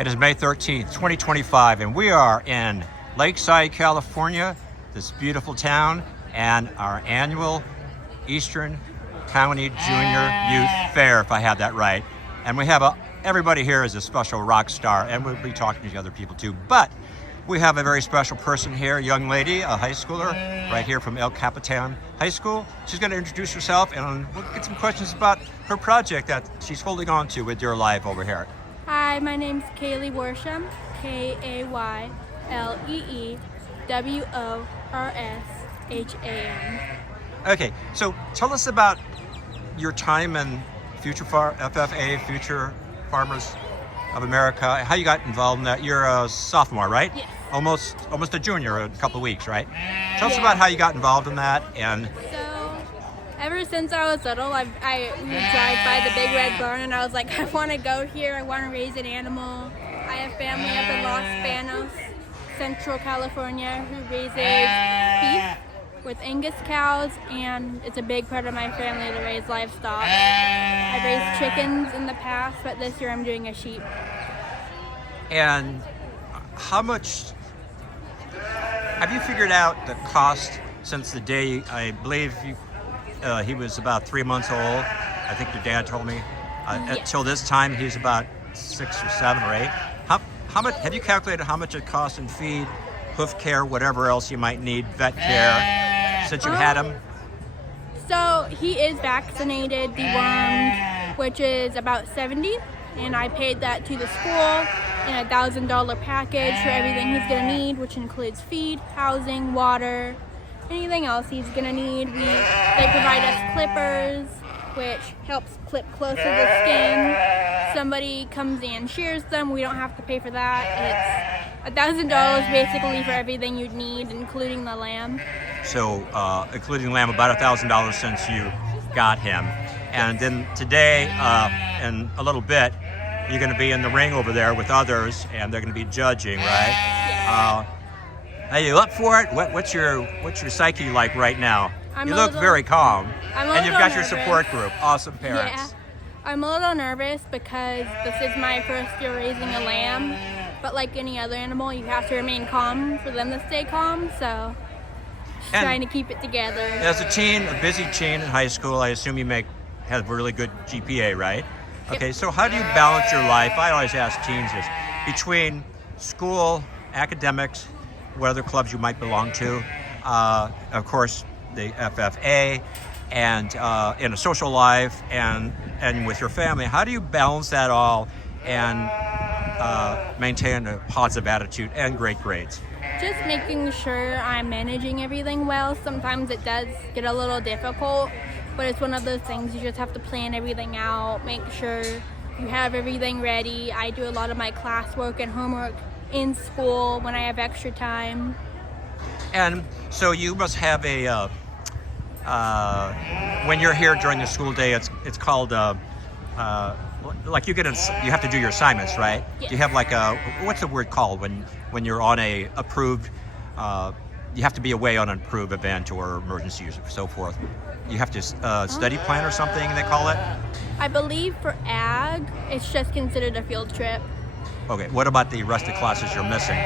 It is May 13th, 2025, and we are in Lakeside, California, this beautiful town, and our annual Eastern County Junior Youth Fair, if I have that right. And we have everybody here is a special rock star, and we'll be talking to the other people too. But we have a very special person here, a young lady, a high schooler, right here from El Capitan High School. She's going to introduce herself, and we'll get some questions about her project that she's holding on to with Dear Life over here. Hi, my name's Kaylee Worsham, Kayleeworsham. Okay, so tell us about your time in FFA, Future Farmers of America, how you got involved in that. You're a sophomore, right? Yes. Almost a junior, a couple of weeks, right? Tell us about how you got involved in that. And so, ever since I was little, we would drive by the big red barn, and I was like, I want to go here. I want to raise an animal. I have family up in Los Banos, Central California, who raises beef with Angus cows, and it's a big part of my family to raise livestock. I've raised chickens in the past, but this year I'm doing a sheep. And how much have you figured out the cost since the day, I believe he was about 3 months old? I think your dad told me. Yes. Until this time, he's about 6 or 7 or 8. How much have you calculated how much it costs in feed, hoof care, whatever else you might need, vet care, since you had him? So he is vaccinated, dewormed, which is about $70, and I paid that to the school in a $1,000 package for everything he's gonna need, which includes feed, housing, water, anything else he's gonna need. They provide us clippers, which helps clip closer to the skin. Somebody comes and shears them. We don't have to pay for that. It's $1,000 basically for everything you'd need, including the lamb. So, including the lamb, about $1,000 since you got him. And then today, in a little bit, you're going to be in the ring over there with others, and they're going to be judging, right? Yes. Are you up for it? What's your psyche like right now? You look very calm, and you've got your support group, awesome parents. Yeah, I'm a little nervous because this is my first year raising a lamb, but like any other animal, you have to remain calm for them to stay calm, so just trying to keep it together. As a teen, a busy teen in high school, I assume you have a really good GPA, right? Yep. Okay, so how do you balance your life? I always ask teens this, between school, academics, what other clubs you might belong to, of course, the FFA, and in a social life, and with your family. How do you balance that all and maintain a positive attitude and great grades? Just making sure I'm managing everything well. Sometimes it does get a little difficult, but it's one of those things you just have to plan everything out, make sure you have everything ready. I do a lot of my classwork and homework in school when I have extra time. And so you must have a when you're here during the school day, it's called like you have to do your assignments, right? Yes. You have like what's the word called when you're on a approved you have to be away on an approved event or emergency or so forth. You have to study plan or something, they call it. I believe for ag, it's just considered a field trip. Okay, what about the rest of the classes you're missing?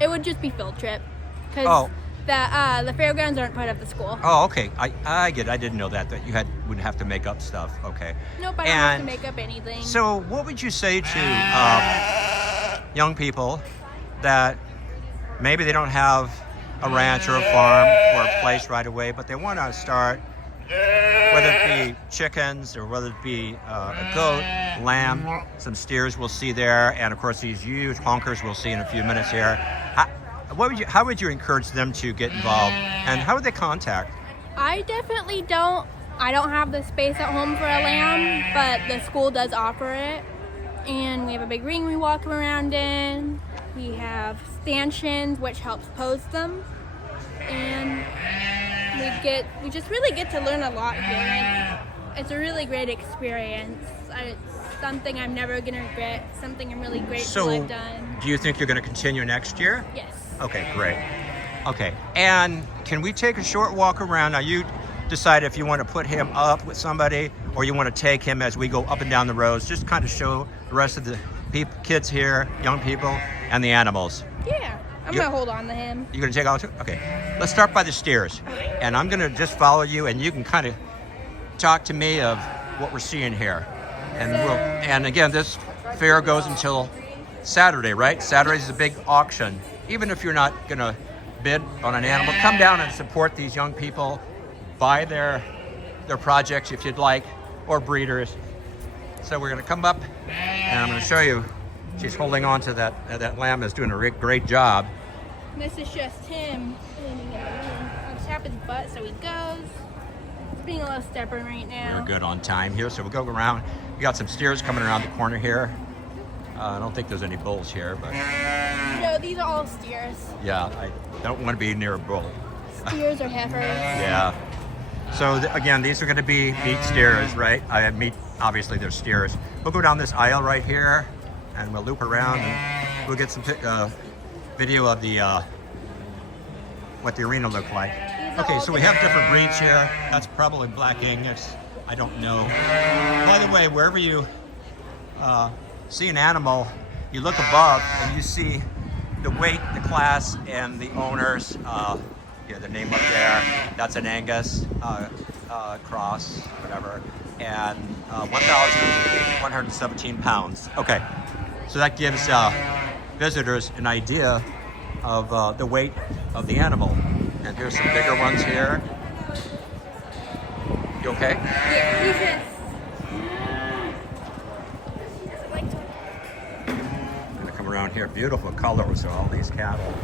It would just be field trip, because the fairgrounds aren't part of the school. Oh, okay. I get it. I didn't know that you would have to make up stuff. Okay. Nope, I don't have to make up anything. So what would you say to young people that maybe they don't have a ranch or a farm or a place right away, but they want to start, whether it be chickens or whether it be a goat, lamb, some steers we'll see there, and of course these huge honkers we'll see in a few minutes here. How would you encourage them to get involved, and how would they contact? I definitely don't. I don't have the space at home for a lamb, but the school does offer it. And we have a big ring we walk around in. We have stanchions, which helps pose them. And we just really get to learn a lot here. It's a really great experience. It's something I'm never going to regret, something I'm really grateful I've done. Do you think you're going to continue next year? Yes. Okay, great. Okay, and can we take a short walk around? Now you decide if you want to put him up with somebody or you want to take him as we go up and down the roads, just kind of show the rest of the kids here, young people, and the animals. Yeah, I'm You- gonna hold on to him. You gonna take all two? Okay. Let's start by the steers, and I'm gonna just follow you, and you can kind of talk to me of what we're seeing here. And again, this fair goes until Saturday, right? Saturday's a big auction. Even if you're not gonna bid on an animal, come down and support these young people. Buy their projects if you'd like, or breeders. So we're gonna come up, and I'm gonna show you. She's holding on to that lamb is doing a great job. This is just him on top of his butt, so he goes. He's being a little stubborn right now. We're good on time here, so we'll go around. We got some steers coming around the corner here. I don't think there's any bulls here, but No, these are all steers. yeah, I don't want to be near a bull. Steers or heifers. Yeah. So again, these are going to be meat steers, right? Obviously they're steers. We'll go down this aisle right here, and we'll loop around, and we'll get some video of the what the arena looked like. Okay, so we have different breeds here. That's probably Black Angus. I don't know. By the way, wherever you see an animal, you look above and you see the weight, the class, and the owners. The name up there. That's an Angus cross, whatever, and 1,117 pounds. Okay, so that gives visitors an idea of the weight of the animal. And here's some bigger ones here. You okay? Yeah, he's just. I'm gonna come around here. Beautiful colors of all these cattle.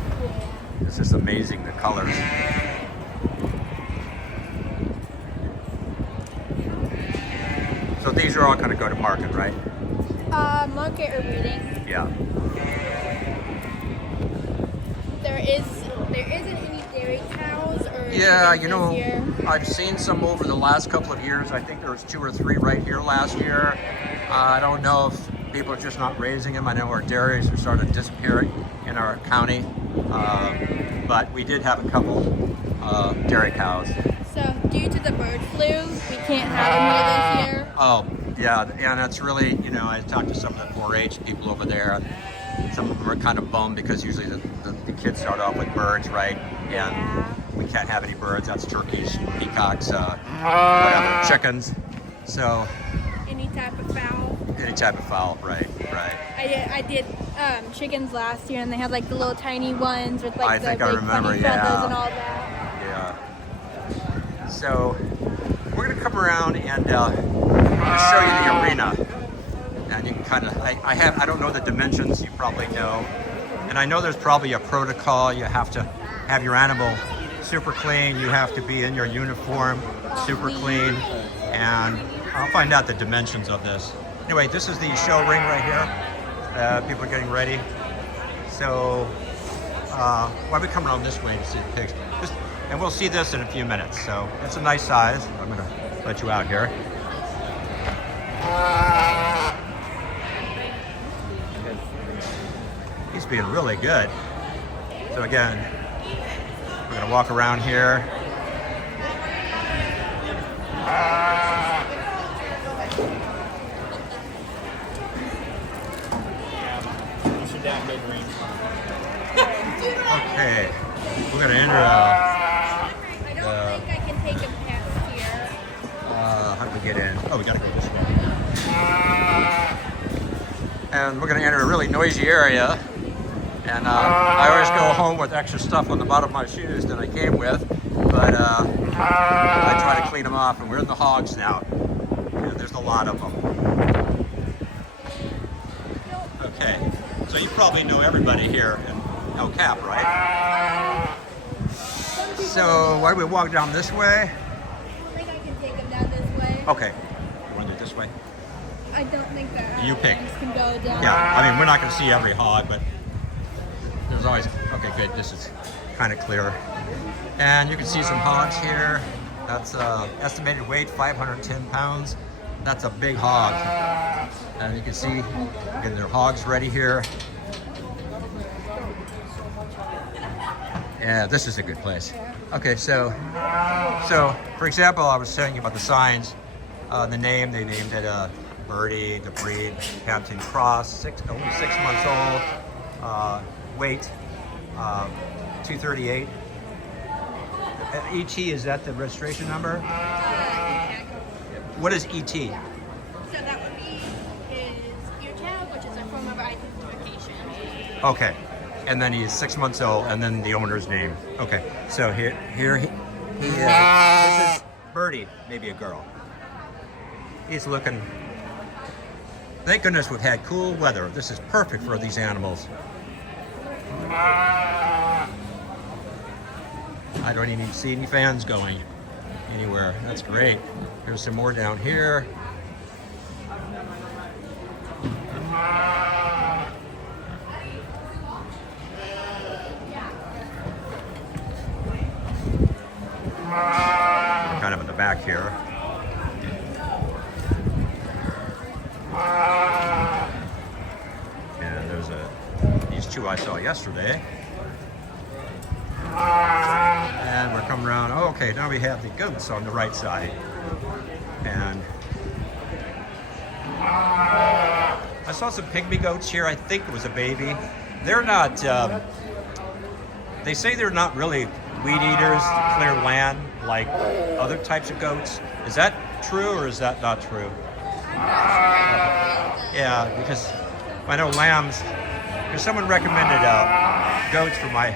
It's just amazing, the colors. So these are all gonna go to market, right? Market or breeding. Yeah. There isn't any dairy cows or Yeah, chickens you know, this year. I've seen some over the last couple of years. I think there was 2 or 3 right here last year. I don't know if people are just not raising them. I know our dairies are starting to disappear in our county, but we did have a couple dairy cows. So due to the bird flu, we can't have them here this year. Oh, yeah, and that's really, I talked to some of the 4-H people over there, and some of them are kind of bummed because usually the kids start off with birds, right? And we can't have any birds. That's turkeys, peacocks, whatever, chickens. So Any type of fowl. any type of fowl, right. I did chickens last year, and they had like the little tiny ones with like I the think big I remember, funny yeah. feathers and all that. Yeah. So we're gonna come around and I'm gonna show you the arena, and you can kind of I don't know the dimensions, you probably know, and I know there's probably a protocol. You have to have your animal super clean, you have to be in your uniform super clean, and I'll find out the dimensions of this. Anyway, this is the show ring right here. People are getting ready, so why don't we come around this way to see the pigs? And we'll see this in a few minutes. So it's a nice size. I'm gonna let you out here. He's being really good. So again, we're gonna walk around here. Okay, we're gonna enter I don't think I can take him past here. how do we get in? Oh, we gotta go this way. And we're gonna enter a really noisy area. And I always go home with extra stuff on the bottom of my shoes than I came with. But I try to clean them off, and we're in the hogs now. Yeah, there's a lot of them. Okay, so you probably know everybody here in El Cap, right? So why do we walk down this way? I think I can take him down this way. Okay, you want to do it this way? I don't think that You pick. can go down. Yeah, I mean, we're not going to see every hog, but there's always, okay, good, this is kind of clear. And you can see some hogs here. That's estimated weight, 510 pounds. That's a big hog. And you can see, getting their hogs ready here. Yeah, this is a good place. Okay, so for example, I was telling you about the signs. The name, they named it Birdie, the breed, Hampton Cross, only 6 months old. Weight, 238. ET, is that the registration number? What is ET? So that would be his ear tag, which is a form of identification. Okay. And then he's 6 months old, and then the owner's name. Okay. So here he is. This is Birdie, maybe a girl. He's looking. Thank goodness we've had cool weather. This is perfect for these animals. I don't even see any fans going anywhere. That's great. There's some more down here. We're kind of in the back here. And there's these two I saw yesterday. And we're coming around. Oh, okay, now we have the goats on the right side. And I saw some pygmy goats here. I think it was a baby. They're not, they say they're not really weed eaters to clear land like other types of goats. Is that true or is that not true? Yeah, because I know lambs, because someone recommended goats for my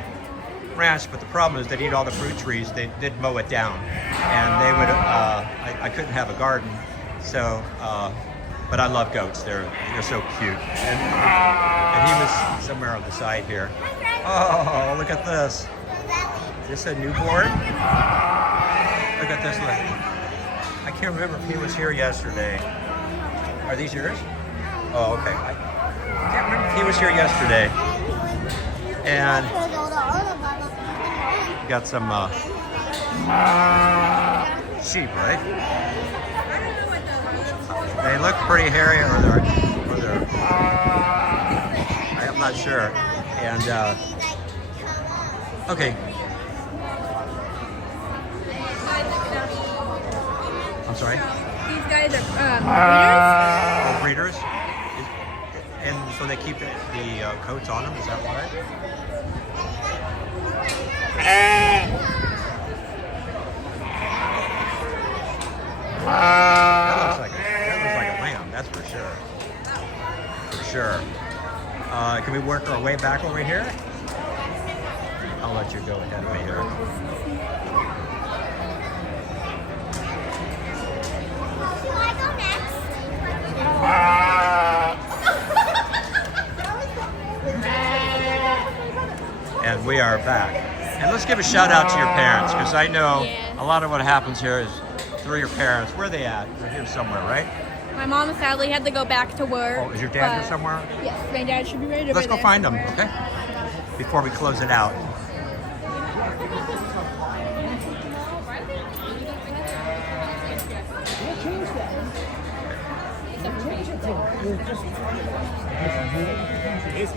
ranch, but the problem is they'd eat all the fruit trees. They did mow it down, and they would. I couldn't have a garden, so. But I love goats. They're so cute. And he was somewhere on the side here. Oh, look at this. Is this a newborn? Look at this one. I can't remember if he was here yesterday. Are these yours? Oh, okay. I can't remember if he was here yesterday. And got some sheep, right? They look pretty hairy, or they're I'm not sure. And okay. I'm sorry? These guys are breeders. And so they keep the coats on them, is that right? That looks like a lamb, that's for sure. For sure. Can we work our way back over here? I'll let you go ahead of me here. Should I go next? And we are back. And let's give a shout out to your parents, because I know a lot of what happens here is through your parents. Where are they at? They're here somewhere, right? My mom sadly had to go back to work. Oh, is your dad here somewhere? Yes, my dad should be ready to Let's go find them, okay? Before we close it out.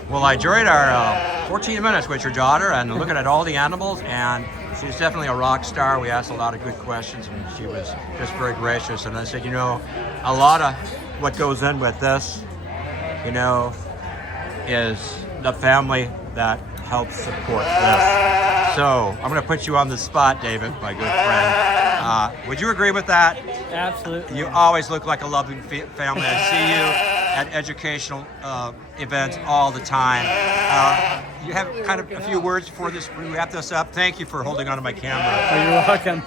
Well, I enjoyed our 14 minutes with your daughter and looking at all the animals, and she's definitely a rock star. We asked a lot of good questions, and she was just very gracious. And I said, you know, a lot of what goes in with this, you know, is the family that helps support this. So I'm going to put you on the spot, David, my good friend. Would you agree with that? Absolutely. You always look like a loving family. I see you at educational events all the time. You have kind of a few words before we wrap this up. Thank you for holding on to my camera. Oh, you're welcome.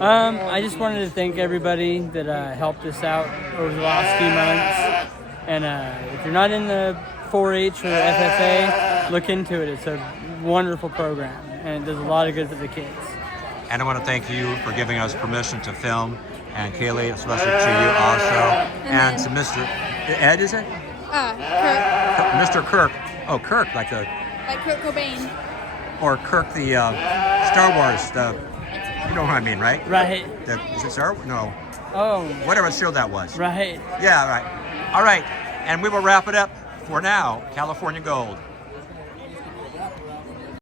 I just wanted to thank everybody that helped us out over the last few months. And if you're not in the 4-H or FFA, look into it. It's a wonderful program, and it does a lot of good for the kids. And I want to thank you for giving us permission to film, and Kaylee, especially to you also, and to Mr. Ed, is it? Kirk. Mr. Kirk. Oh, Kirk, like Kurt Cobain. or Kirk, the Star Wars, you know what I mean, right? Right. Is it Star Wars? No. Oh. Whatever show that was. Right. Yeah, right. All right, and we will wrap it up for now. California Gold.